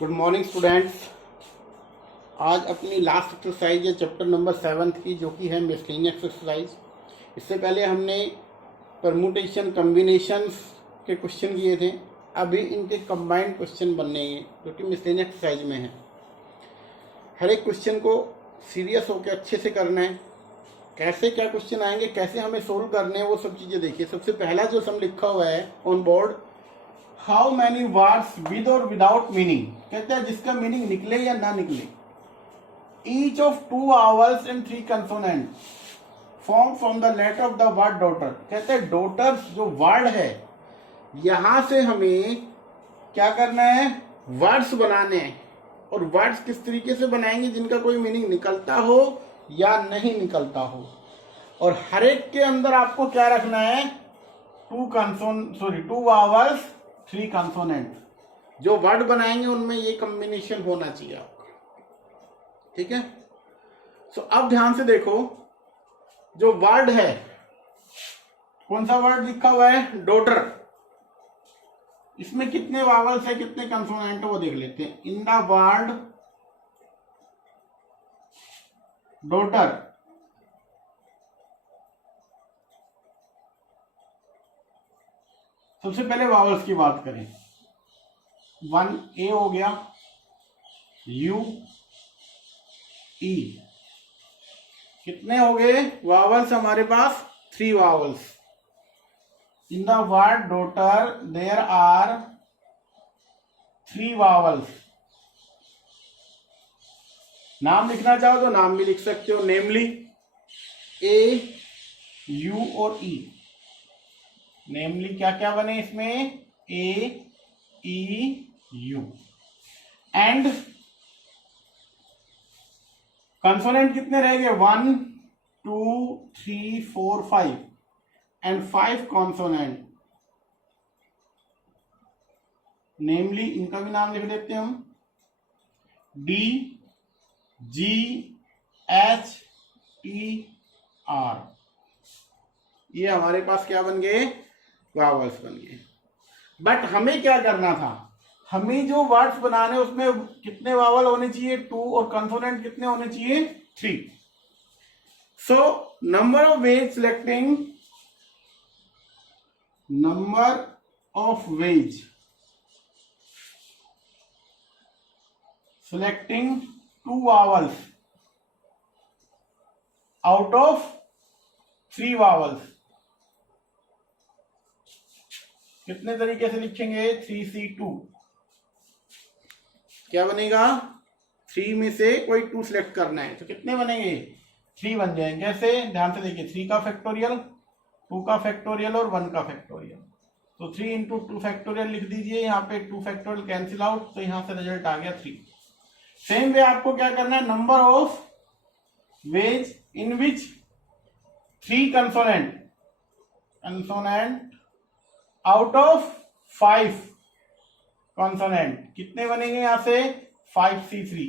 Good morning students. आज अपनी last exercise है चैप्टर नंबर 7 की, जो कि है मिसलेनियस एक्सरसाइज। इससे पहले हमने परमुटेशन कम्बिनेशंस के क्वेश्चन किए थे। अभी इनके कंबाइंड क्वेश्चन बनेंगे जो कि मिसलेनियस एक्सरसाइज में है। हर एक क्वेश्चन को सीरियस होकर अच्छे से करना है। कैसे क्या क्वेश्चन आएंगे, कैसे हमें सोल्व करने हैं, वो सब चीज़ें देखिए। सबसे पहला जो सम लिखा हुआ है on board, how many words with और विदाउट मीनिंग, कहते हैं जिसका मीनिंग निकले या ना निकले। Each of 2 vowels and 3 consonant form from the letter of the word daughter, कहते हैं डॉटर्स जो वर्ड है यहां से हमें क्या करना है, वर्ड्स बनाने हैं। और वर्ड्स किस तरीके से बनाएंगे, जिनका कोई मीनिंग निकलता हो या नहीं निकलता हो। और हर एक के अंदर आपको क्या रखना है, 2 vowels 3 कंसोनेंट। जो वर्ड बनाएंगे उनमें ये कॉम्बिनेशन होना चाहिए आपका, ठीक है। सो अब ध्यान से देखो, जो वर्ड है, कौन सा वर्ड लिखा हुआ है, डॉटर। इसमें कितने वावल्स है, कितने कंसोनेंट है, वो देख लेते हैं। इन द वर्ड डॉटर सबसे पहले वावल्स की बात करें। 1 ए हो गया, यू ई, कितने हो गए वावल्स हमारे पास, 3 vowels. In the word daughter there are 3 vowels. नाम लिखना चाहो तो नाम भी लिख सकते हो, नेमली ए यू और ई। नेमली क्या क्या बने इसमें, ए ई यू। एंड कंसोनेंट कितने रह गए, 1 2 3 4 5 एंड 5 कॉन्सोनेंट। नेमली इनका भी नाम लिख देते हैं हम, D G H T R. ये हमारे पास क्या बन गए, वावल्स बन गए। बट हमें क्या करना था, हमें जो वर्ड्स बनाने उसमें कितने वावल होने चाहिए, 2, और कंसोनेंट कितने होने चाहिए, 3। So number of ways selecting, number of ways selecting 2 vowels out of 3 vowels। कितने तरीके से लिखेंगे, 3C2। क्या बनेगा, 3 में से कोई 2 सिलेक्ट करना है, तो कितने बनेंगे, 3 बन जाएंगे। कैसे, ध्यान से देखिए, 3 का फैक्टोरियल, 2 का फैक्टोरियल और 1 का फैक्टोरियल। तो 3 इंटू 2 फैक्टोरियल लिख दीजिए, यहाँ पे 2 फैक्टोरियल कैंसिल आउट, तो यहाँ से रिजल्ट आ गया 3। सेम वे आपको क्या करना है, number of ways in which 3 consonant out of 5 consonant, कितने बनेंगे यहां से, 5C3।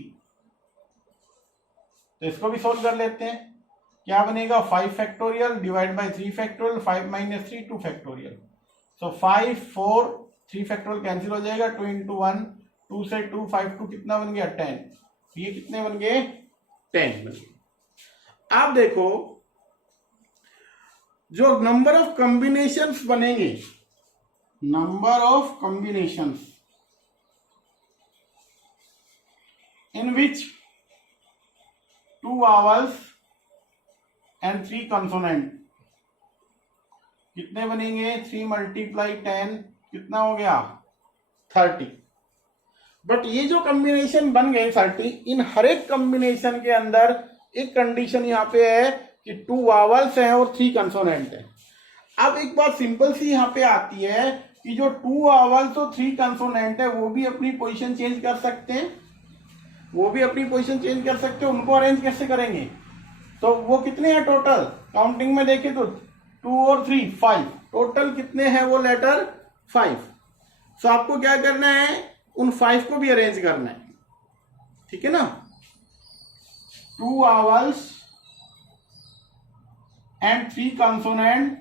तो इसको भी सोल्व कर लेते हैं। क्या बनेगा, 5 factorial divide bye 3 factorial, 5 minus 3 2 factorial. सो 5 4 3 फैक्टोरियल कैंसिल हो जाएगा, 2 इंटू 1 2 से 2 5 2 कितना बन गया, 10। तो ये कितने बन गए, 10 बन गए। आप देखो, जो नंबर ऑफ कॉम्बिनेशंस बनेंगे, number of combinations in which 2 vowels and 3 consonant, कितने बनेंगे, 3 मल्टीप्लाई 10 कितना हो गया, 30। बट ये जो कॉम्बिनेशन बन गए 30, इन हर एक कॉम्बिनेशन के अंदर एक कंडीशन यहाँ पे है कि 2 vowels हैं और 3 कंसोनेंट है। अब एक बात सिंपल सी यहाँ पे आती है कि जो 2 vowels और 3 कंसोनेंट है वो भी अपनी पोजीशन चेंज कर सकते हैं, उनको अरेंज कैसे करेंगे, तो वो कितने हैं टोटल, काउंटिंग में देखें तो 2 और 3 5, टोटल कितने हैं वो लेटर 5। सो आपको क्या करना है, उन 5 को भी अरेंज करना है, ठीक है ना। 2 vowels and 3 consonant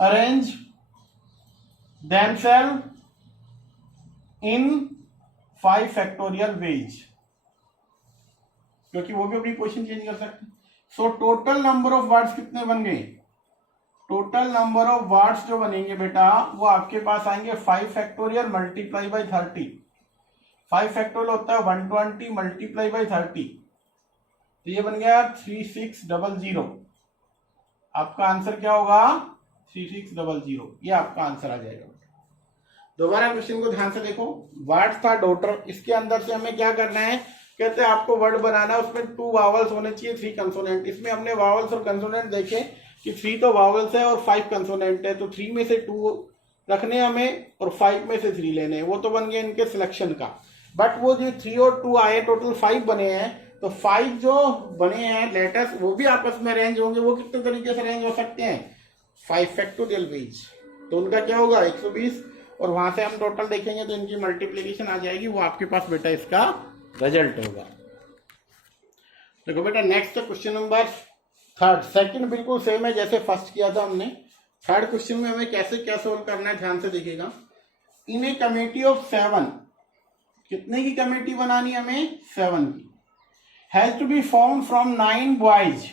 arrange themselves in 5 factorial veg, क्योंकि वो भी अपनी पोजीशन चेंज कर सकते। So total number of words कितने बन गए? टोटल नंबर ऑफ वर्ड्स जो बनेंगे बेटा वो आपके पास आएंगे 5 फैक्टोरियल मल्टीप्लाई बाई 30। 5 फैक्टोरियल होता है 120 मल्टीप्लाई बाई 30, तो ये बन गया 3600। आपका आंसर क्या होगा? 3600, ये आपका आंसर आ जाएगा। दोबारा क्वेश्चन को ध्यान से देखो। वर्ड था डॉटर, इसके अंदर से हमें क्या करना है? कहते हैं आपको वर्ड बनाना है, उसमें 2 वावल्स होने चाहिए, 3 कंसोनेंट। इसमें हमने वावल्स और कंसोनेंट देखे कि 3 तो वावल्स है और 5 कंसोनेंट है, तो 3 में से 2 रखने हमें और 5 में से 3 लेने हैं। वो तो बन गए इनके सिलेक्शन का। बट वो जो 3 और 2 आए, टोटल 5 बने हैं, तो 5 जो बने हैं लेटर्स वो भी आपस में अरेंज होंगे। वो कितने तरीके से अरेंज हो सकते हैं? 5 फैक्टोरियल वेज, तो उनका क्या होगा? 120, और वहां से हम टोटल देखेंगे तो इनकी मल्टीप्लीकेशन आ जाएगी। वो आपके पास बेटा इसका रिजल्ट होगा। देखो बेटा नेक्स्ट क्वेश्चन नंबर 3। सेकंड बिल्कुल सेम है जैसे फर्स्ट किया था हमने। थर्ड क्वेश्चन में हमें कैसे क्या सोल्व करना है ध्यान से देखिएगा। इन ए कमेटी ऑफ 7, कितने की कमेटी बनानी है हमें? 7 की। Has to be form from 9 boys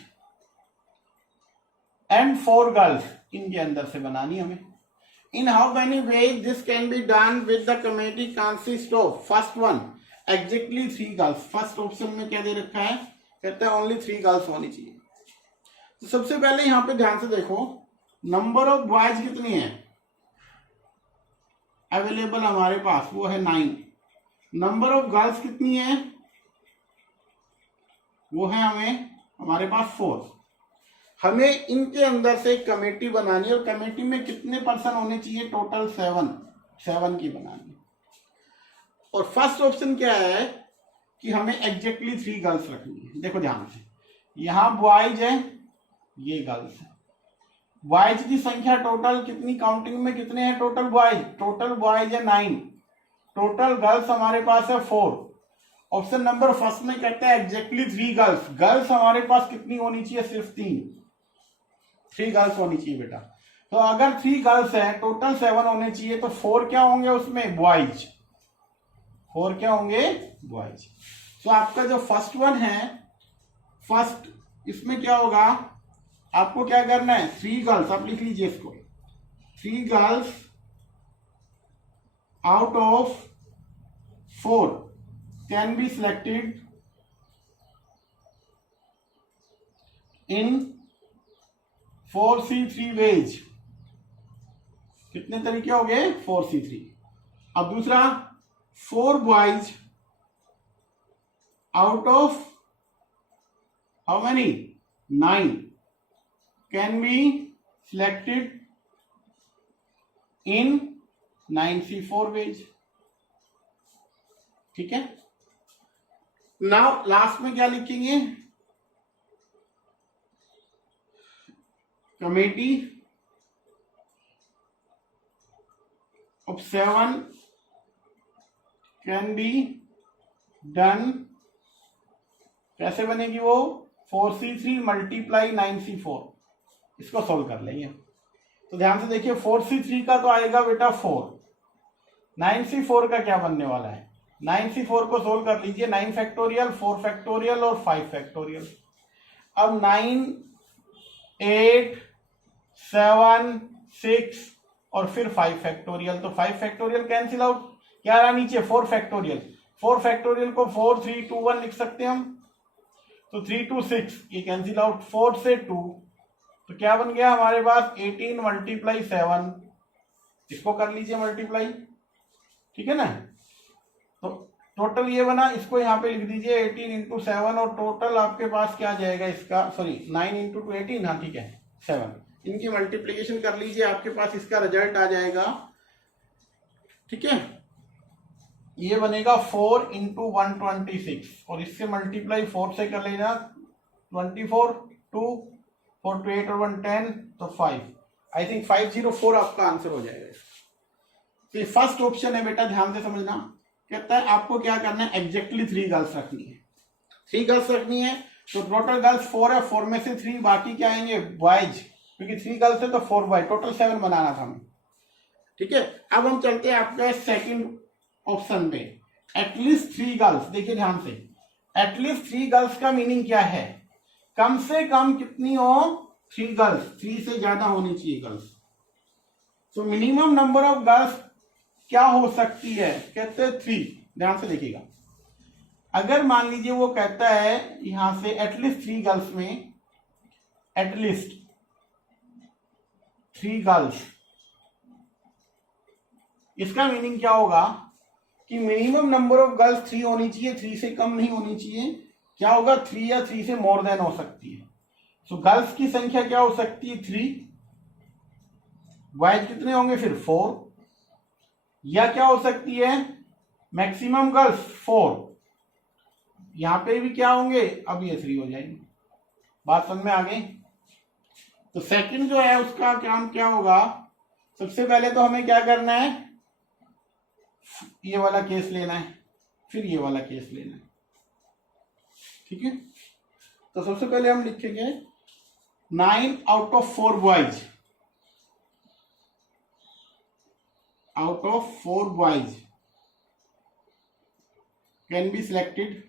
and 4 girls, इनके अंदर से बनानी हमें। In how many ways this can be done with the committee consist of? First one exactly 3 girls. First option में क्या दे रखा है? कहता है ओनली 3 गर्ल्स होनी चाहिए। तो सबसे पहले यहां पे ध्यान से देखो, नंबर ऑफ बॉयज कितनी है अवेलेबल हमारे पास? वो है 9। नंबर ऑफ गर्ल्स कितनी है? वो है हमारे पास 4। हमें इनके अंदर से एक कमेटी बनानी है, और कमेटी में कितने पर्सन होने चाहिए? टोटल 7 की बनानी। और फर्स्ट ऑप्शन क्या है कि हमें एग्जैक्टली 3 गर्ल्स रखनी है। देखो ध्यान से, यहां बॉयज है, ये गर्ल्स है। बॉयज की संख्या टोटल कितनी? काउंटिंग में कितने हैं टोटल बॉयज? टोटल बॉयज है 9, टोटल गर्ल्स हमारे पास है 4। ऑप्शन नंबर फर्स्ट में कहते हैं एग्जैक्टली 3 गर्ल्स। गर्ल्स हमारे पास कितनी होनी चाहिए? सिर्फ 3 गर्ल्स होनी चाहिए बेटा। तो अगर 3 गर्ल्स है, टोटल 7 होने चाहिए, तो 4 क्या होंगे उसमें? बॉयज। 4 क्या होंगे? बॉयज। तो आपका जो फर्स्ट वन है, फर्स्ट, इसमें क्या होगा? आपको क्या करना है? 3 गर्ल्स, आप लिख लीजिए इसको। 3 girls out of 4 can be selected in 4C3 ways. कितने तरीके हो गए? 4C3। अब दूसरा, 4 boys out of how many? 9 can be selected in 9C4 ways. ठीक है। नाउ लास्ट में क्या लिखेंगे? Committee of 7 can be done. कैसे बनेगी वो? 4C3 multiply 9C4। इसको सोल्व कर लेंगे। तो ध्यान से देखिए, 4C3 का तो आएगा बेटा 4। 9C4 का क्या बनने वाला है? 9C4 को सोल्व कर लीजिए। 9 फैक्टोरियल, 4 फैक्टोरियल और 5 फैक्टोरियल। अब 9, 8, 7, 6 और फिर 5 फैक्टोरियल। तो 5 फैक्टोरियल कैंसिल आउट। क्या रहा नीचे? 4 फैक्टोरियल। 4 फैक्टोरियल को 4, 3, 2, 1 लिख सकते हैं हम। तो 3, 2, 6, ये कैंसिल आउट। 4 से 2, तो क्या बन गया हमारे पास? 18 मल्टीप्लाई 7। इसको कर लीजिए मल्टीप्लाई। ठीक है ना। तो टोटल ये बना, इसको यहाँ पे लिख दीजिए 18 इंटू 7, और टोटल आपके पास क्या आ जाएगा इसका? सॉरी, 9 इंटू 2 18, हाँ ठीक है, 7। इनकी मल्टीप्लीकेशन कर लीजिए, आपके पास इसका रिजल्ट आ जाएगा। ठीक है, ये बनेगा 4 इंटू 126, और इससे मल्टीप्लाई 4 से कर लेना 24, 2, 4 to 8 और 1 10, तो 5। आई थिंक 504 आपका आंसर हो जाएगा। तो ये फर्स्ट ऑप्शन है बेटा, ध्यान से समझना। कहता है आपको क्या करना है? एग्जैक्टली 3 गर्ल्स रखनी है। 3 गर्ल्स रखनी है, तो टोटल गर्ल्स 4 है, 4 में से 3 बाकी क्या आएंगे? बॉयज, क्योंकि 3 गर्ल्स है तो 4 बॉय, टोटल 7 बनाना था हमें। ठीक है, अब हम चलते हैं आपका सेकंड ऑप्शन पे, एटलीस्ट 3 गर्ल्स। देखिए ध्यान से, एटलीस्ट 3 गर्ल्स का मीनिंग क्या है? कम से कम कितनी हो? 3 गर्ल्स, 3 से ज्यादा होनी चाहिए गर्ल्स। तो मिनिमम नंबर ऑफ गर्ल्स क्या हो सकती है? कहते हैं 3। ध्यान से देखिएगा, अगर मान लीजिए वो कहता है यहां से एटलीस्ट 3 गर्ल्स में, एटलीस्ट 3 गर्ल्स, इसका मीनिंग क्या होगा कि मिनिमम नंबर ऑफ गर्ल्स 3 होनी चाहिए, 3 से कम नहीं होनी चाहिए। क्या होगा? 3 या 3 से मोर देन हो सकती है। तो गर्ल्स की संख्या क्या हो सकती है? 3। बॉयज कितने होंगे फिर? 4। या क्या हो सकती है? Maximum girls 4। यहां पे भी क्या होंगे? अब ये 3 हो जाएंगे। बात समझ में आ गई? तो सेकंड जो है उसका काम क्या होगा? सबसे पहले तो हमें क्या करना है? ये वाला केस लेना है, फिर ये वाला केस लेना है। ठीक है, तो सबसे पहले हम लिखेंगे 9 out of 4 boys, out of 4 boys can be selected.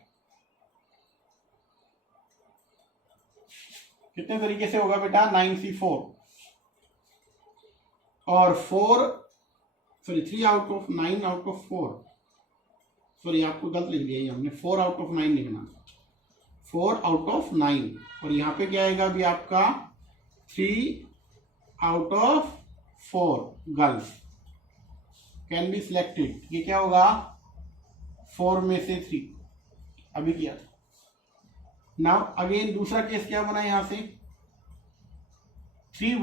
कितने तरीके से होगा बेटा? 9C4 और 3 out of 9 out of 4, sorry आपको गलत लिख दिया हमने, 4 आउट ऑफ 9 लिखना, 4 आउट ऑफ 9। और यहां पे क्या आएगा अभी आपका? 3 out of 4 girls can be selected. ये क्या होगा? 4 में से 3 अभी किया था। नाउ अगेन दूसरा केस क्या बना यहां से? 3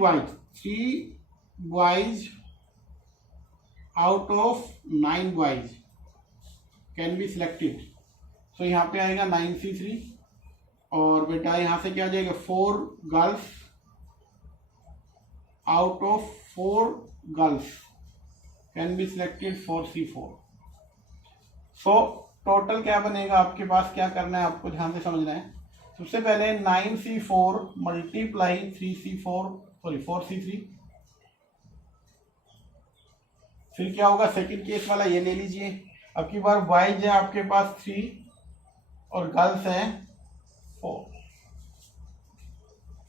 boys out of 9 boys can be selected. So यहां पे आएगा 9C3 और बेटा यहां से क्या आ जाएगा? 4 girls out of 4 girls can be selected 4C4। So total क्या बनेगा आपके पास? क्या करना है आपको ध्यान से समझना है। सबसे पहले 9C4 मल्टीप्लाई 4C3, फिर क्या होगा? सेकंड केस वाला ये ले लीजिए। अब की बार बॉयज है आपके पास 3 और गर्ल्स है 4।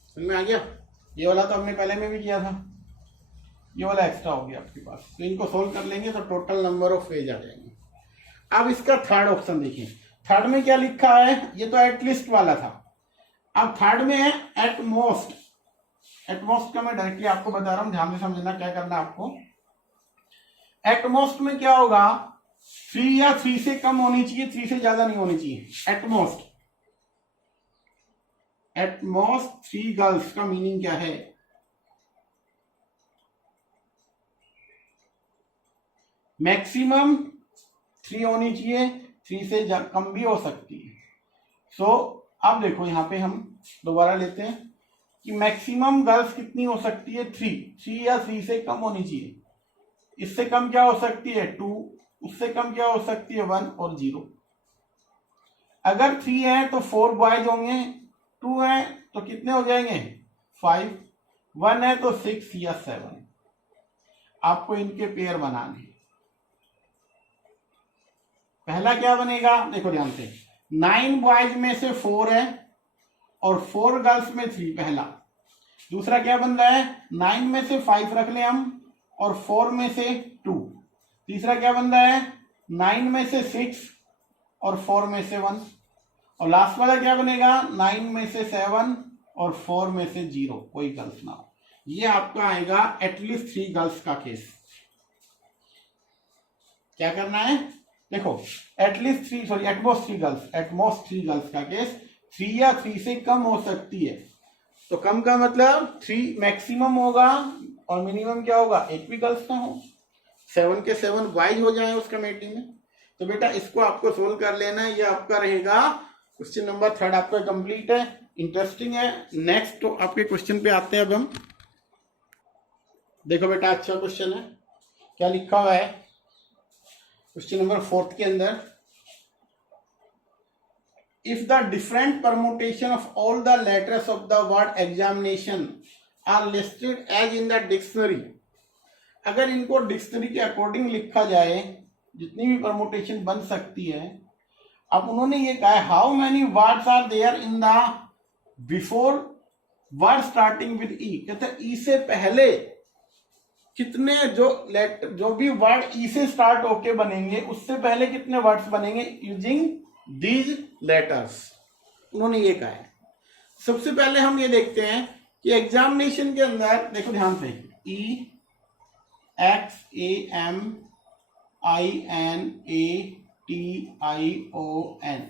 समझ में आ गया? ये वाला तो हमने पहले में भी किया था, ये वाला एक्स्ट्रा हो गया आपके पास। तो इनको सोल्व कर लेंगे तो टोटल नंबर ऑफ वेज आ जाएंगे। अब इसका थर्ड ऑप्शन देखिए, थर्ड में क्या लिखा है? ये तो एटलीस्ट वाला था, अब थर्ड में है एटमोस्ट। एटमोस्ट का मैं डायरेक्टली आपको बता रहा हूं, ध्यान से समझना क्या करना है आपको। एटमोस्ट में क्या होगा? 3 या 3 से कम होनी चाहिए, 3 से ज्यादा नहीं होनी चाहिए। एटमोस्ट 3 गर्ल्स का मीनिंग क्या है? मैक्सिमम 3 होनी चाहिए, 3 से कम भी हो सकती है। सो अब देखो यहां पे हम दोबारा लेते हैं कि मैक्सिमम गर्ल्स कितनी हो सकती है? 3 या 3 से कम होनी चाहिए। इससे कम क्या हो सकती है? 2। उससे कम क्या हो सकती है? 1 और 0। अगर 3 है तो 4 बॉयज होंगे, 2 है तो कितने हो जाएंगे? 5, 1 है तो 6 या 7। आपको इनके पेयर बनाने। पहला क्या बनेगा? देखो ध्यान से, 9 बॉयज में से 4 है और 4 गर्ल्स में 3 पहला। दूसरा क्या बन रहा है? 9 में से 5 रख ले हम और 4 में से 2। तीसरा क्या बन रहा है? 9 में से 6 और 4 में से 1। और लास्ट वाला क्या बनेगा? 9 में से 7 और 4 में से 0, कोई गर्ल्स ना हो। ये आपका आएगा एटलीस्ट 3 गर्ल्स का केस। क्या करना है? देखो एटलीस्ट 3 सॉरी एटमोस्ट 3 गर्ल्स का केस 3 या 3 से कम हो सकती है। तो कम का मतलब 3 मैक्सिमम होगा और मिनिमम क्या होगा? एक भी गर्ल्स ना हो। 7 के 7 बॉयज हो जाए उस कमेटी में। तो बेटा इसको आपको सोल्व कर लेना है। ये आपका रहेगा क्वेश्चन नंबर 3 आपका कंप्लीट है, इंटरेस्टिंग है। नेक्स्ट तो आपके क्वेश्चन पे आते हैं अब हम। देखो बेटा अच्छा क्वेश्चन है, क्या लिखा हुआ है क्वेश्चन नंबर 4 के अंदर, if the different permutation of all the letters of the word examination are listed as in the dictionary अगर इनको डिक्शनरी के अकॉर्डिंग लिखा जाए, जितनी भी परमुटेशन बन सकती है, अब उन्होंने ये कहा है how many words are there in the before word starting with E, कहते हैं ई से पहले कितने जो भी वर्ड ई से स्टार्ट होके बनेंगे उससे पहले कितने वर्ड्स बनेंगे यूजिंग दीज लेटर्स, उन्होंने ये कहा है। सबसे पहले हम ये देखते हैं कि एग्जामिनेशन के अंदर देखो ध्यान से, E X A M I N A T I O N,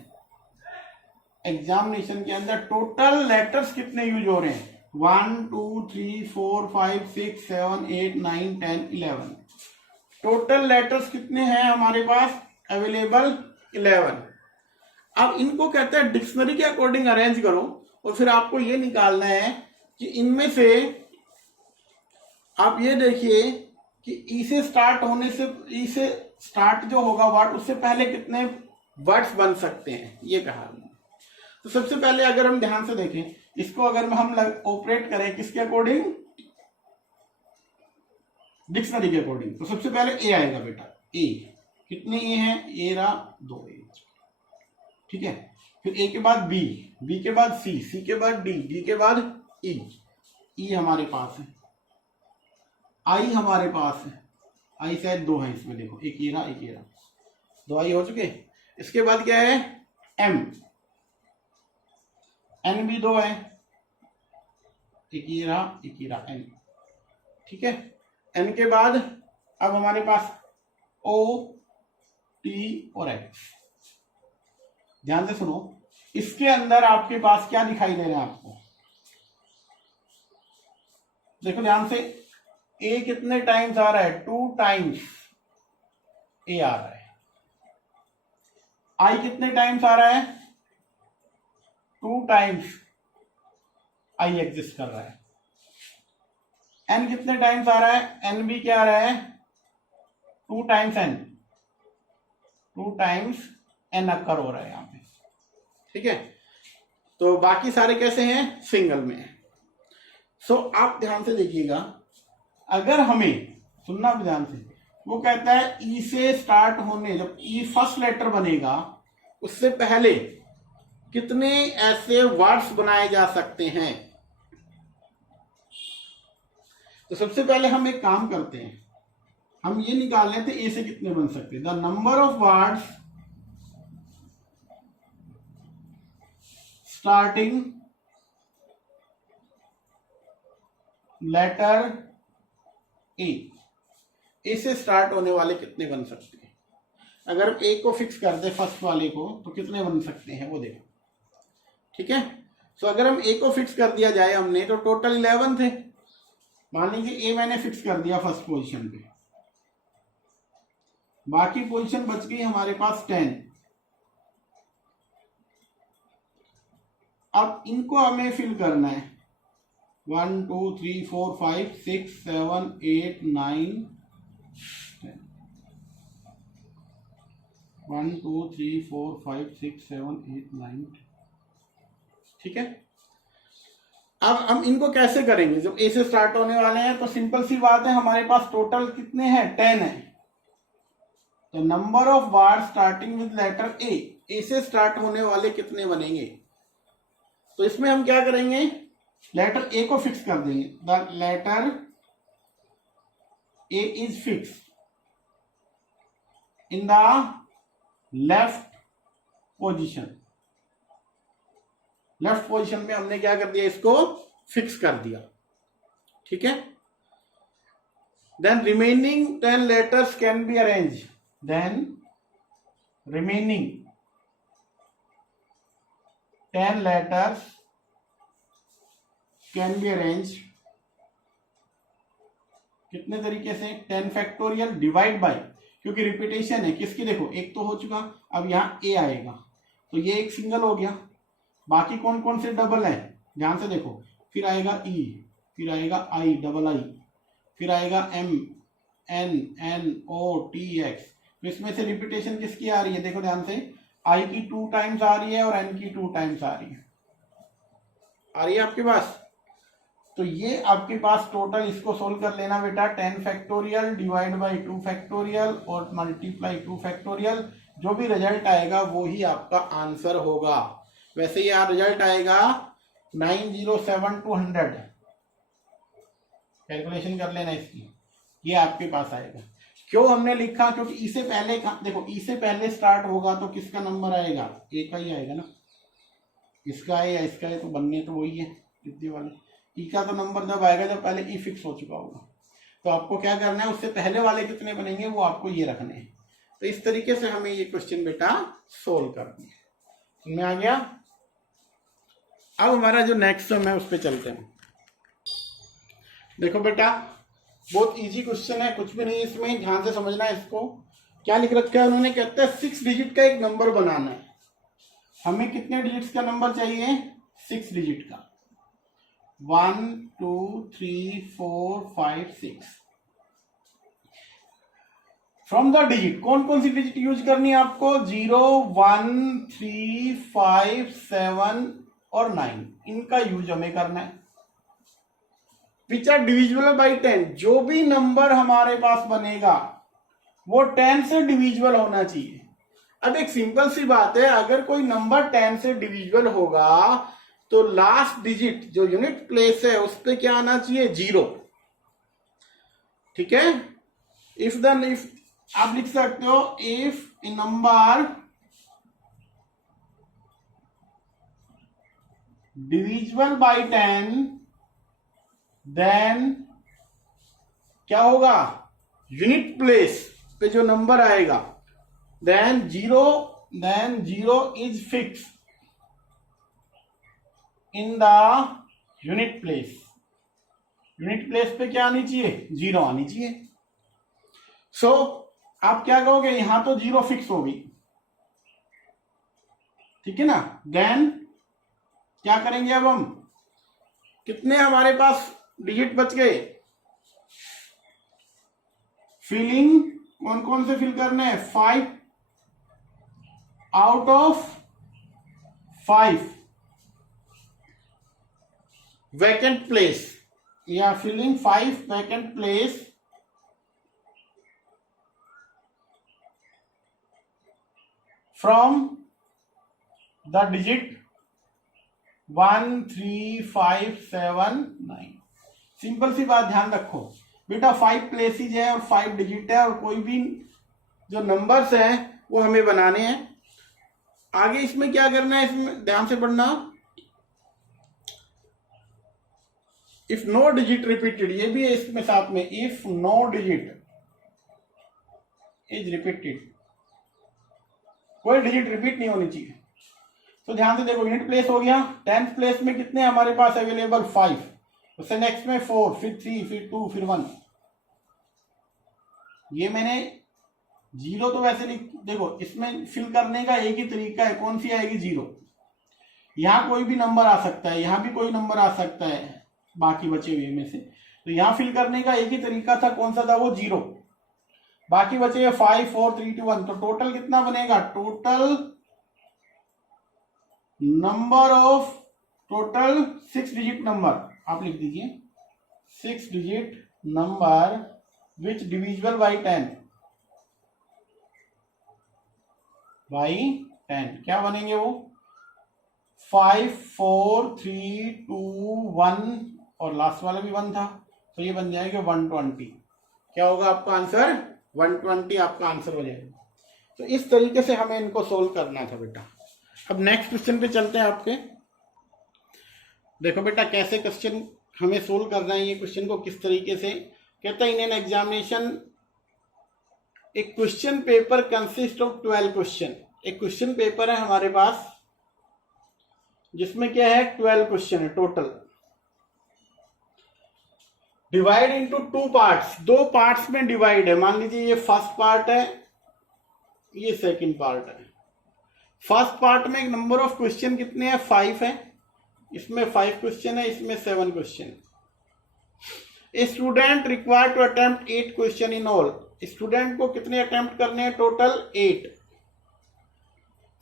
examination के अंदर टोटल लेटर्स कितने यूज हो रहे हैं 1 2 3 4 5 6 7 8 9 10 11, टोटल लेटर्स कितने हैं हमारे पास अवेलेबल 11। अब इनको कहते हैं डिक्शनरी के अकॉर्डिंग अरेंज करो और फिर आपको ये निकालना है कि इनमें से आप ये देखिए कि ई से स्टार्ट होने से, ई से स्टार्ट जो होगा वर्ड उससे पहले कितने वर्ड्स बन सकते हैं, ये कहा। तो सबसे पहले अगर हम ध्यान से देखें इसको, अगर हम ऑपरेट करें किसके अकॉर्डिंग, डिक्शनरी के अकॉर्डिंग, तो सबसे पहले ए आएगा बेटा, ए कितने ए हैं, ए रहा 2 ए, ठीक है। फिर ए के बाद बी, बी के बाद सी, सी के बाद डी, डी के बाद ई, ई हमारे पास है, आई हमारे पास है, आई शायद 2 है इसमें, देखो एक ये रहा एक ये रहा, 2 आई हो चुके। इसके बाद क्या है एम, एन भी 2 है, एक ये रहा एन, ठीक है। एन के बाद अब हमारे पास ओ टी और एक्स, ध्यान से सुनो, इसके अंदर आपके पास क्या दिखाई दे रहा है आपको, देखो ध्यान से, ए कितने टाइम्स आ रहा है 2 टाइम्स ए आ रहा है, आई कितने टाइम्स आ रहा है 2 टाइम्स आई एग्जिस्ट कर रहा है, एन कितने टाइम्स आ रहा है, एन भी क्या आ रहा है 2 times N, 2 times N occur हो रहा है यहां पे, ठीक है। तो बाकी सारे कैसे हैं, सिंगल में है। सो आप ध्यान से देखिएगा, अगर हमें सुनना भी ध्यान से, वो कहता है ई से स्टार्ट होने, जब ई फर्स्ट लेटर बनेगा उससे पहले कितने ऐसे वर्ड्स बनाए जा सकते हैं। तो सबसे पहले हम एक काम करते हैं, हम ये निकाल लेते ए से कितने बन सकते हैं, the number of words starting letter A से स्टार्ट होने वाले कितने बन सकते हैं। अगर ए को फिक्स कर दे फर्स्ट वाले को तो कितने बन सकते हैं वो देखो, ठीक है। सो अगर हम ए को फिक्स कर दिया जाए हमने, तो टोटल 11 थे, मान लीजिए ए मैंने फिक्स कर दिया फर्स्ट पोजीशन पे, बाकी पोजीशन बच गई हमारे पास 10। अब इनको हमें फिल करना है 1 2 3 4 5 6 7 8 9 10, 1 2 3 4 5 6 7 8 9, ठीक है। अब हम इनको कैसे करेंगे, जब ए से स्टार्ट होने वाले हैं तो सिंपल सी बात है, हमारे पास टोटल कितने हैं 10 है, तो number of word starting with letter A से स्टार्ट होने वाले कितने बनेंगे। तो इसमें हम क्या करेंगे, लेटर ए को फिक्स कर देंगे, the letter A is fix in the left position, left position में हमने क्या कर दिया, इसको फिक्स कर दिया, ठीक है। Then remaining 10 letters can be arrange, then remaining 10 letters can be arrange, कितने तरीके से, 10 फैक्टोरियल डिवाइड बाय, क्योंकि रिपीटेशन है किसकी, देखो एक तो हो चुका, अब यहाँ ए आएगा तो ये एक सिंगल हो गया, बाकी कौन कौन से डबल है ध्यान से देखो, फिर आएगा ई, फिर आएगा आई डबल आई, फिर आएगा M N N O T X, तो इसमें से रिपीटेशन किसकी आ रही है, देखो ध्यान से, आई की 2 टाइम्स आ रही है और एन की 2 टाइम्स आ रही है आपके पास। तो ये आपके पास टोटल, इसको सोल्व कर लेना बेटा, 10 फैक्टोरियल डिवाइड बाई 2 फैक्टोरियल और मल्टीप्लाई 2 फैक्टोरियल। जो भी रिजल्ट आएगा वो ही आपका आंसर होगा। वैसे यहाँ रिजल्ट आएगा 907/200, कैलकुलेशन कर लेना इसकी, ये आपके पास आएगा। क्यों हमने लिखा, क्योंकि इससे पहले, देखो इससे पहले स्टार्ट होगा तो किसका नंबर आएगा, ए का ही आएगा ना, इसका है या इसका है, तो बनने तो वही है इतने वाले। ई का तो नंबर जब आएगा जब पहले ई फिक्स हो चुका होगा। तो आपको क्या करना है, उससे पहले वाले कितने बनेंगे वो आपको ये रखने हैं। तो इस तरीके से हमें ये क्वेश्चन बेटा सोल्व करनी है। समझ में आ गया। अब हमारा जो नेक्स्ट सम है उस पर चलते हैं। देखो बेटा बहुत इजी क्वेश्चन है, कुछ भी नहीं इसमें, ध्यान से समझना है इसको। क्या लिख रखा है उन्होंने, कहते हैं 6 डिजिट का एक नंबर बनाना है। हमें कितने डिजिट्स का नंबर चाहिए, 6 डिजिट का, 1 2 3 4 5 6। फ्रॉम द डिजिट, कौन कौन सी डिजिट यूज करनी है आपको, 0 1 3 5 7 और 9, इनका यूज हमें करना है। विच आर डिविजिबल बाई 10, जो भी नंबर हमारे पास बनेगा वो 10 से डिविजिबल होना चाहिए। अब एक सिंपल सी बात है, अगर कोई नंबर 10 से डिविजिबल होगा तो लास्ट डिजिट जो यूनिट प्लेस है उस पर क्या आना चाहिए, 0। ठीक है। इफ आप लिख सकते हो, if a number divisible by 10 then क्या होगा, यूनिट प्लेस पे जो नंबर आएगा then zero is fix in the unit place. Unit place पे क्या आनी चाहिए, 0 आनी चाहिए। सो आप क्या कहोगे, यहां तो 0 फिक्स होगी, ठीक है ना। देन क्या करेंगे, अब हम कितने हमारे पास डिजिट बच गए, फिलिंग कौन कौन से फिल करने हैं, 5 आउट ऑफ 5 वैकेंट प्लेस, या filling 5 vacant place from the digit 1 3 5 7 9। Simple सी बात ध्यान रखो बेटा, 5 प्लेसेस है और 5 डिजिट है, और कोई भी जो नंबर्स हैं वो हमें बनाने हैं। आगे इसमें क्या करना है, इसमें ध्यान से पढ़ना, इफ नो डिजिट रिपीटेड, ये भी है इसमें साथ में, if no digit is repeated, कोई डिजिट रिपीट नहीं होनी चाहिए। तो ध्यान से देखो, यूनिट प्लेस हो गया, 10th प्लेस में कितने हमारे पास अवेलेबल, 5, उससे नेक्स्ट में 4, फिर 3, फिर 2, फिर 1। ये मैंने 0 तो वैसे देखो इसमें फिल करने का एक ही तरीका है, कौन सी आएगी, 0। यहां कोई भी नंबर आ सकता है, यहां भी कोई नंबर आ सकता है बाकी बचे हुए में से। तो यहां फिल करने का एक ही तरीका था, कौन सा था वो, 0। बाकी बचे 5 4 3 2 1। तो टोटल कितना बनेगा, total number of, total 6 digit number, आप लिख दीजिए 6 digit number which divisible by 10, क्या बनेंगे वो, 5 4 3 2 1, और लास्ट वाला भी 1 था, तो ये बन जाएगा 120। क्या होगा आपका आंसर, 120 आपका आंसर हो जाएगा। तो इस तरीके से हमें इनको सोल्व करना था बेटा। अब नेक्स्ट क्वेश्चन पे चलते हैं आपके। देखो बेटा कैसे क्वेश्चन हमें सोल्व करना है, ये क्वेश्चन को किस तरीके से, कहता है इन एन एग्जामिनेशन एक question paper consist of 12 question. एक क्वेश्चन पेपर है हमारे पास जिसमें क्या है, 12 क्वेश्चन है total, divide into 2 parts, 2 parts में डिवाइड है। मान लीजिए ये फर्स्ट पार्ट है, ये सेकंड पार्ट है। फर्स्ट पार्ट में एक नंबर ऑफ क्वेश्चन कितने हैं, 5 है, इसमें 5 क्वेश्चन है, इसमें 7 question. A student required to attempt 8 question in all, student को कितने अटेम्प्ट करने हैं, total 8।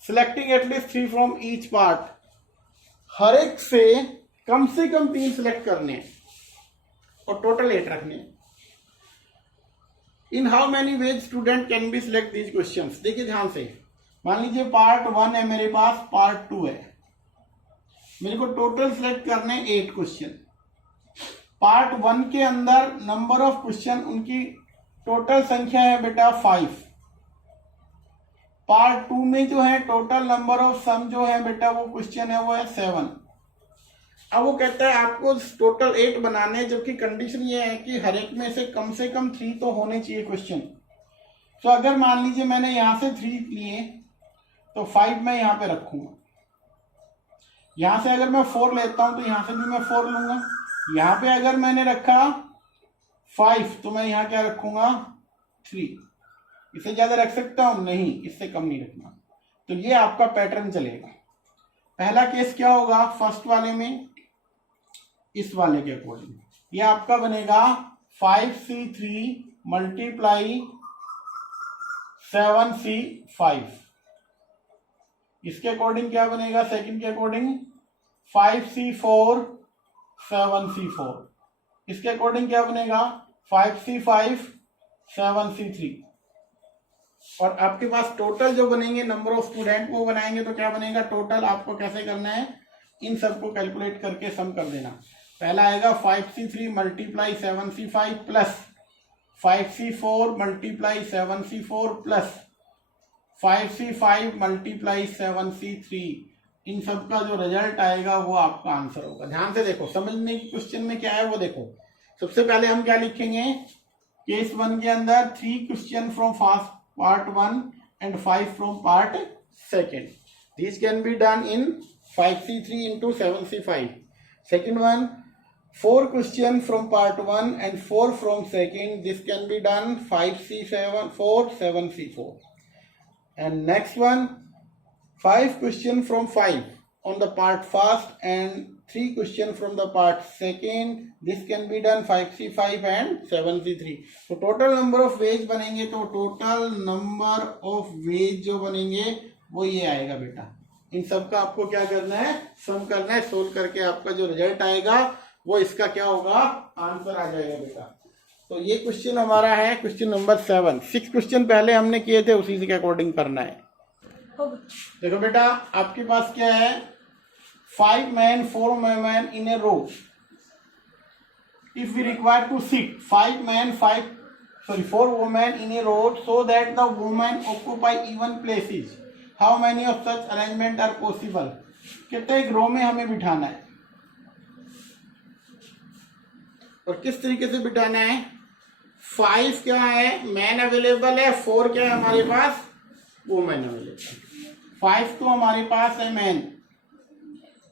Selecting at least 3 from each part, हर एक से कम 3 सिलेक्ट करने हैं। और टोटल 8 रखने हैं। In how many veg student can be select these questions. देखिए ध्यान से, मान लीजिए पार्ट 1 है मेरे पास, पार्ट 2 है, मेरे को टोटल सिलेक्ट करने 8 क्वेश्चन। पार्ट 1 के अंदर नंबर ऑफ क्वेश्चन, उनकी टोटल संख्या है बेटा 5। पार्ट 2 में जो है टोटल नंबर ऑफ सम जो है बेटा वो क्वेश्चन है वो है 7। अब वो कहता है आपको टोटल 8 बनाने, जबकि कंडीशन ये है कि हर एक में से कम 3 तो होने चाहिए क्वेश्चन। तो अगर मान लीजिए मैंने यहां से 3 लिए तो 5 मैं यहां पे रखूंगा। यहां से अगर मैं 4 लेता हूं तो यहां से भी मैं 4 लूंगा। यहां पे अगर मैंने रखा 5 तो मैं यहां क्या रखूंगा 3। इससे ज्यादा रख सकता हूं नहीं, इससे कम नहीं रखना। तो ये आपका पैटर्न चलेगा। पहला केस क्या होगा, फर्स्ट वाले में इस वाले के अकॉर्डिंग ये आपका बनेगा 5C3 मल्टीप्लाई 7C5। इसके अकॉर्डिंग क्या बनेगा, सेकंड के अकॉर्डिंग 5C4 7C4। इसके अकॉर्डिंग क्या बनेगा 5C5 7C3। और आपके पास टोटल जो बनेंगे नंबर ऑफ स्टूडेंट वो बनाएंगे तो क्या बनेगा, टोटल आपको कैसे करना है, इन सबको कैलकुलेट करके सम कर देना। पहला आएगा 5C3 multiply 7C5 plus 5C4 multiply 7C4 plus 5C5 multiply 7C3। इन सब का जो रिजल्ट आएगा वो आपका आंसर होगा। ध्यान से देखो, समझने की क्वेश्चन में क्या है वो देखो। सबसे पहले हम क्या लिखेंगे, केस 1 के अंदर 3 question from part 1 and 5 from part 2. These can be done in 5C3 into 7C5. Second one, 4 question from part 1 and 4 from second. This can be done 5C4 7C4. And next one, 5 question from 5 on the part first and 3 question from the part second. This can be done 5C5 and 7C3. तो total number of ways बनेंगे, तो total number of ways जो बनेंगे वो ये आएगा बेटा। इन सब का आपको क्या करना है, सम करना है। सोल्व करके आपका जो रिजल्ट आएगा वो इसका क्या होगा, आंसर आ जाएगा बेटा। तो ये क्वेश्चन हमारा है क्वेश्चन नंबर 7। 6 क्वेश्चन पहले हमने किए थे, उसी के अकॉर्डिंग करना है। देखो बेटा आपके पास क्या है, 5 men 4 women in a row. If we require to sit 4 women in a row so that the women occupy even places, how many of such arrangement are possible? कहते हैं एक रो में हमें बिठाना है, और किस तरीके से बिठाना है। 5 क्या है, मैन अवेलेबल है, 4 क्या है हमारे पास, वुमेन अवेलेबल। 5 तो हमारे पास है मैन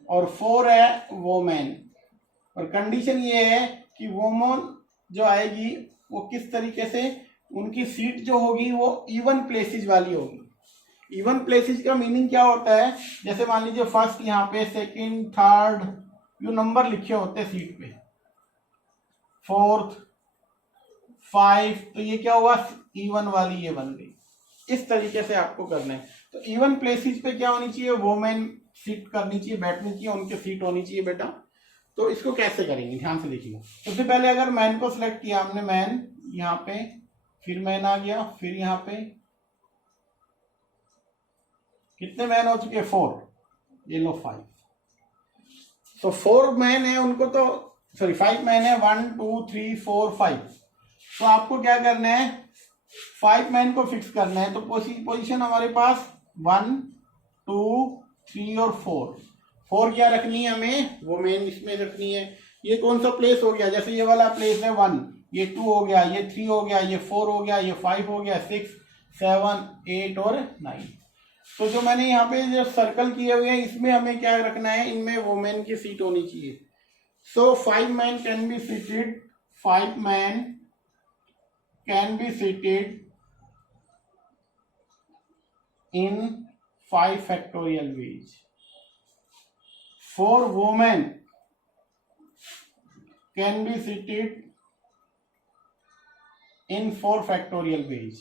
और 4 है वोमेन। और कंडीशन ये है कि वोमन जो आएगी वो किस तरीके से, उनकी सीट जो होगी वो इवन प्लेसेस वाली होगी। इवन प्लेसेस का मीनिंग क्या होता है, जैसे मान लीजिए फर्स्ट यहाँ पे, सेकंड, थर्ड, जो नंबर लिखे होते हैं सीट पे, 4th 5, तो ये क्या हुआ, इवन वाली ये बन गई। इस तरीके से आपको करना है। तो इवन प्लेसेस पे क्या होनी चाहिए, वोमेन सीट करनी चाहिए, बैठनी चाहिए, उनके सीट होनी चाहिए बेटा। तो इसको कैसे करेंगे, ध्यान से देखिए। सबसे पहले अगर मैन को सिलेक्ट किया हमने, मैन यहाँ पे, फिर मैन आ गया, फिर यहाँ पे कितने मैन हो चुके, 4, ये लो 5। तो 4 मैन है उनको, तो सॉरी 5 मैन है, 1 2 3 4 5। तो आपको क्या करना है, 5 मैन को फिक्स करना है। तो पोजीशन हमारे पास 1 2 3 और 4 क्या रखनी है हमें, वो मेन इसमें रखनी है। ये कौन सा प्लेस हो गया, जैसे ये वाला प्लेस है 1, ये 2 हो गया, ये 3 हो गया, ये 4 हो गया, ये 5 हो गया, 6 7 8 और 9। तो जो मैंने यहाँ पे जो सर्कल किए हुए हैं इसमें हमें क्या रखना है, इनमें वोमेन की सीट होनी चाहिए। सो 5 man can be seated, 5 man can be seated in 5 factorial ways. 4 women can be seated in 4 factorial ways.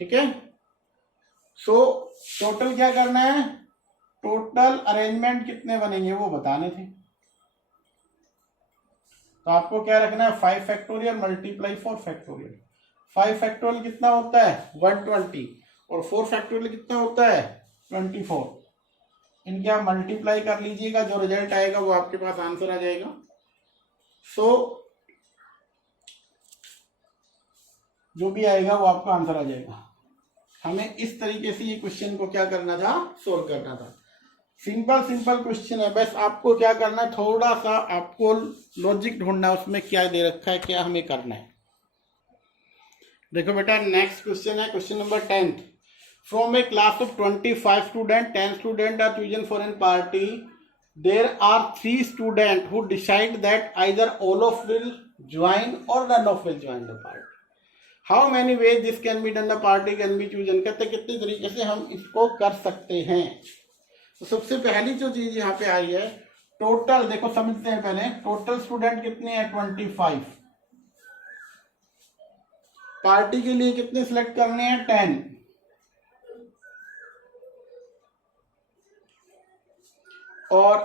ठीक है। सो टोटल क्या करना है, टोटल अरेंजमेंट कितने बनेंगे वो बताने थे। तो आपको क्या रखना है 5 फैक्टोरियल मल्टीप्लाई 4 फैक्टोरियल। 5 फैक्टोरियल कितना होता है 120 और 4 फैक्टोरियल कितना होता है 24। इनके आप मल्टीप्लाई कर लीजिएगा, जो रिजल्ट आएगा वो आपके पास आंसर आ जाएगा। सो जो भी आएगा वो आपका आंसर आ जाएगा। हमें इस तरीके से ये क्वेश्चन को क्या करना था, सोल्व करना था। सिंपल क्वेश्चन है, बस आपको क्या करना है, थोड़ा सा आपको लॉजिक ढूंढना है उसमें क्या दे रखा है, क्या हमें करना है। देखो बेटा नेक्स्ट क्वेश्चन है question number 10। From a class of 25 student 10 student are chosen for an party. There are 3 student who decide that either all of will join or none of will join the party. How many ways this can be done, the party can be chosen. कहते कितने तरीके से हम इसको कर सकते हैं। तो सबसे पहली जो चीज यहाँ पे आई है टोटल, देखो समझते हैं पहले। टोटल स्टूडेंट कितने हैं 25। पार्टी के लिए कितने सिलेक्ट करने हैं 10। और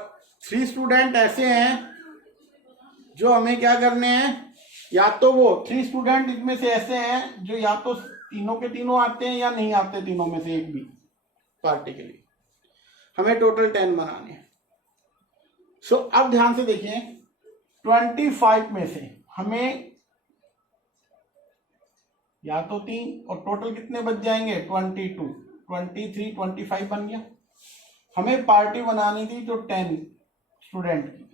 3 स्टूडेंट ऐसे हैं जो हमें क्या करने हैं, या तो वो 3 स्टूडेंट इनमें से ऐसे हैं जो या तो तीनों के तीनों आते हैं या नहीं आते तीनों में से एक भी पार्टी के लिए। हमें टोटल 10 बनाने हैं। सो अब ध्यान से देखिए 25 में से हमें या तो 3 और टोटल कितने बच जाएंगे 22, 23, 25 बन गया। हमें पार्टी बनानी थी तो 10 स्टूडेंट की।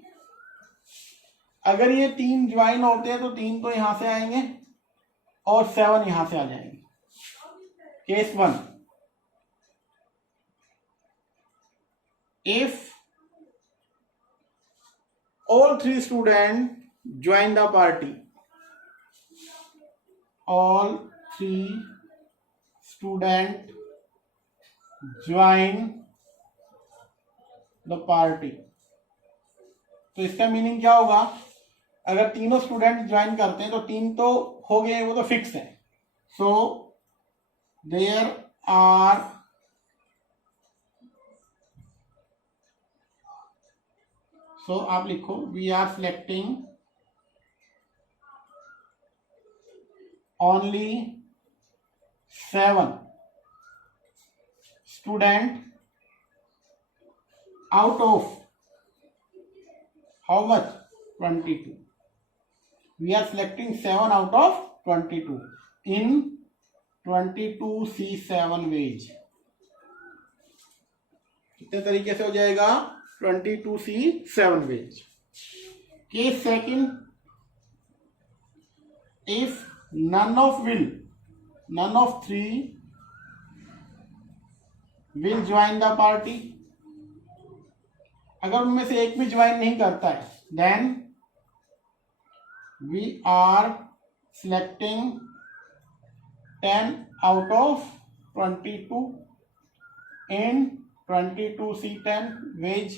अगर ये 3 ज्वाइन होते हैं तो 3 तो यहां से आएंगे और 7 यहां से आ जाएंगे। Case 1, if all 3 students join the party, all 3 students join the party, तो इसका मीनिंग क्या होगा, अगर तीनों स्टूडेंट ज्वाइन करते हैं तो 3 तो हो गए, वो तो फिक्स है। सो देयर आर आप लिखो we are selecting only 7 student out of how much 22. We are selecting 7 out of 22 in 22C7 ways। कितने तरीके से हो जाएगा 22C7 ways। Case second, if none of 3 will join the party, अगर उनमें से एक भी ज्वाइन नहीं करता है then we are selecting 10 out of 22 in 22C10 ways।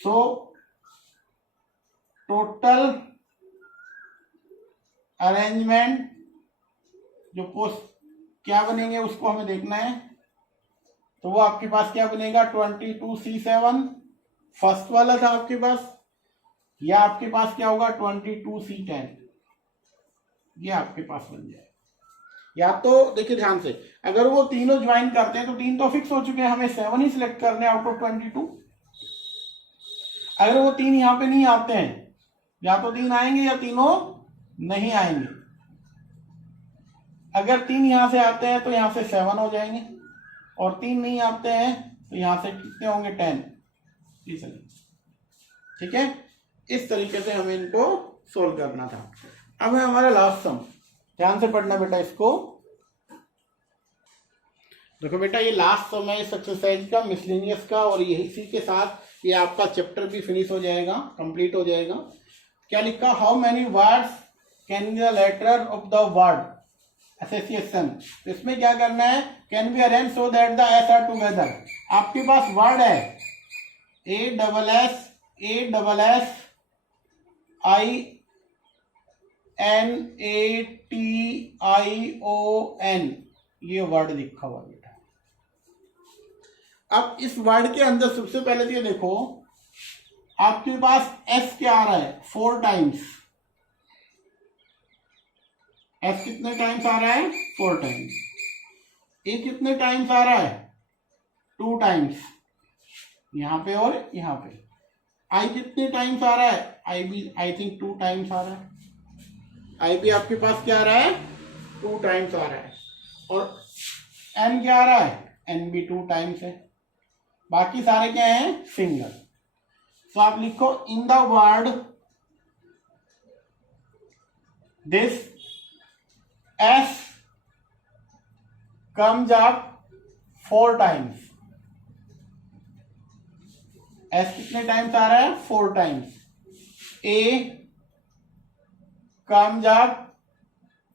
So total arrangement जो पोस्ट क्या बनेंगे उसको हमें देखना है। तो वो आपके पास क्या बनेगा 22C7 फर्स्ट वाला था आपके पास, या आपके पास क्या होगा 22C10, ये आपके पास बन जाए। या तो देखिए ध्यान से, अगर वो तीनों ज्वाइन करते हैं तो 3 तो फिक्स हो चुके हैं, हमें 7 ही सिलेक्ट करने आउट ऑफ 22। अगर वो 3 यहां पे नहीं आते हैं, या तो 3 आएंगे या तीनों नहीं आएंगे। अगर 3 यहां से आते हैं तो यहां से 7 हो जाएंगे, और 3 नहीं आते हैं तो यहां से कितने होंगे 10। ठीक है, इस तरीके से हमें इनको सोल्व करना था। अब है हमारा लास्ट सम, ध्यान से पढ़ना बेटा इसको। देखो बेटा ये लास्ट सम है इस एक्सरसाइज का, मिसलेनियस का, और ये इसी के साथ ये आपका चैप्टर भी फिनिश हो जाएगा, कंप्लीट हो जाएगा। क्या लिखा, how many words can be the letter of the word association. तो इसमें क्या करना है, can be arrange so that the S are together. आपके पास वर्ड है ASSINATION, ये वर्ड लिखा हुआ बेटा। अब इस वर्ड के अंदर सबसे पहले तो ये देखो आपके पास एस क्या आ रहा है 4 टाइम्स, एस कितने टाइम्स आ रहा है 4 टाइम्स, ए कितने टाइम्स आ रहा है 2 टाइम्स यहां पे और यहां पे, आई कितने टाइम्स आ रहा है, आई भी आई थिंक 2 टाइम्स आ रहा है, आई भी आपके पास क्या आ रहा है 2 टाइम्स आ रहा है, और एन क्या आ रहा है, एन भी 2 टाइम्स है, बाकी सारे क्या हैं सिंगल। तो आप लिखो इन the word this S comes up 4 times, S कितने टाइम्स आ रहा है 4 टाइम्स, ए कम्स अप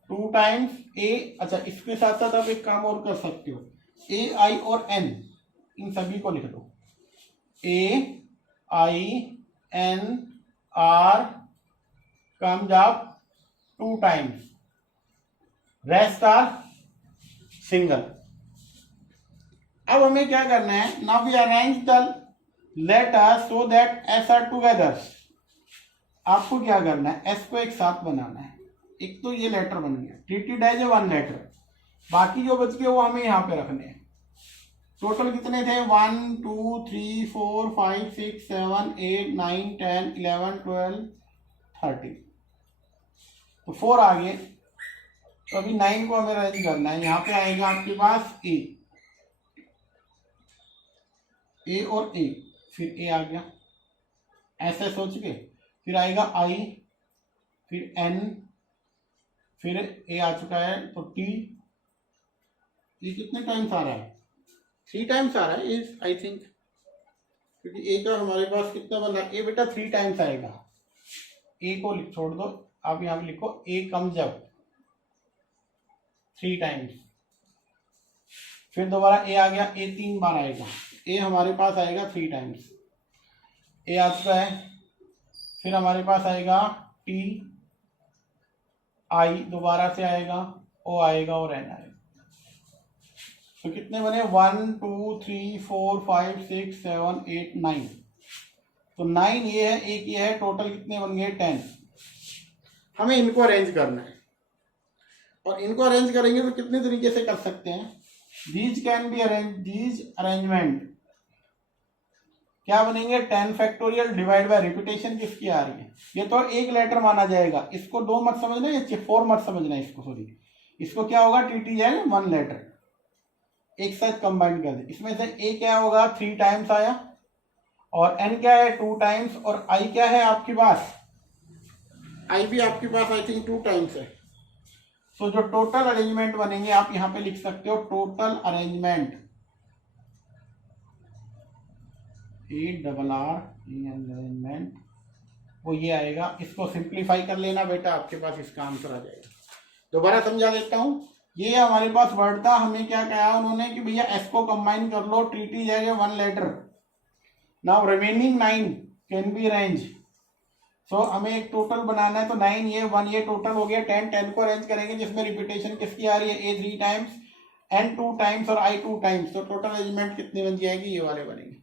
2 टाइम्स, ए अच्छा इसके साथ साथ आप एक काम और कर सकते हो, ए आई और एन इन सभी को लिख दो, A I N R comes up 2 times, rest are single. अब हमें क्या करना है, now we arrange the letters so that S are together. आपको क्या करना है, एस को एक साथ बनाना है, एक तो ये लेटर बन गया, ट्रीटेड एज ए 1 लेटर, बाकी जो बच गए वो हमें यहाँ पे रखने हैं। टोटल कितने थे 1 2 3 4 5 6 7 8 9 10 11 12 13, तो 4 आ गए। तो अभी 9 को हमें अरेंज करना है, यहाँ पे आएगा आपके पास ए और ए, फिर ए आ गया ऐसे सोच के, फिर आएगा आई, फिर एन, फिर ए आ चुका है तो टी, ये कितने टाइम्स आ रहा है 3 टाइम्स आ रहा है इज आई थिंक, क्योंकि ए का हमारे पास कितना बन रहा है, ए बेटा 3 टाइम्स आएगा, ए को छोड़ दो, आप यहाँ पे लिखो ए कम्स अप 3 टाइम्स, फिर दोबारा ए आ गया, ए 3 बार आएगा, ए हमारे पास आएगा 3 टाइम्स, ए आ चुका है, फिर हमारे पास आएगा टी, आई दोबारा से आएगा, ओ आएगा और एन आएगा। तो कितने बने 1 2 3 4 5 6 7 8 9, तो 9 ये है, एक ये है, टोटल कितने बन गए 10। हमें इनको अरेंज करना है, और इनको अरेंज करेंगे तो कितने तरीके से कर सकते हैं, these can be arrange, these arrangement क्या बनेंगे 10 फैक्टोरियल डिवाइड बाय रिपीटेशन किसकी आ रही है, ये तो एक लेटर माना जाएगा, इसको 2 मत समझना, ये 4 मत समझना इसको, सॉरी इसको क्या होगा टी है 1 लेटर, एक साथ कंबाइन कर दे, इसमें से ए क्या होगा 3 टाइम्स आया, और एन क्या है 2 टाइम्स, और आई क्या है आपके पास, आई भी आपके पास आई थिंक 2 टाइम्स है। सो जो टोटल अरेंजमेंट बनेंगे आप यहां पे लिख सकते हो, टोटल अरेंजमेंट अरेंजमेंट वो ये आएगा, इसको सिंप्लीफाई कर लेना बेटा, आपके पास इसका आंसर आ जाएगा। दोबारा समझा देता हूं, ये हमारे पास वर्ड था, हमें क्या कहा उन्होंने कि भैया एस को कंबाइन कर लो, ट्रीटी जाएगा 1 letter, now remaining 9 can be arrange, so हमें एक टोटल बनाना है, तो 9 ये 1 ये टोटल हो गया 10, 10 को अरेंज करेंगे जिसमें रिपीटेशन किसकी आ रही है, ए 3 टाइम्स, एन 2 टाइम्स और आई 2 टाइम्स, तो टोटल अरेंजमेंट कितनी बन जाएगी, ये वाले बनेंगे,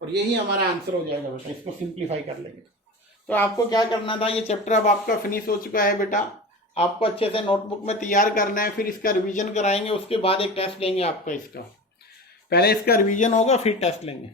और यही हमारा आंसर हो जाएगा बेटा, इसको सिंप्लीफाई कर लेंगे। तो आपको क्या करना था, ये चैप्टर अब आपका फिनिश हो चुका है बेटा, आपको अच्छे से नोटबुक में तैयार करना है, फिर इसका रिवीजन कराएंगे, उसके बाद एक टेस्ट लेंगे आपका, इसका पहले इसका रिवीजन होगा फिर टेस्ट लेंगे।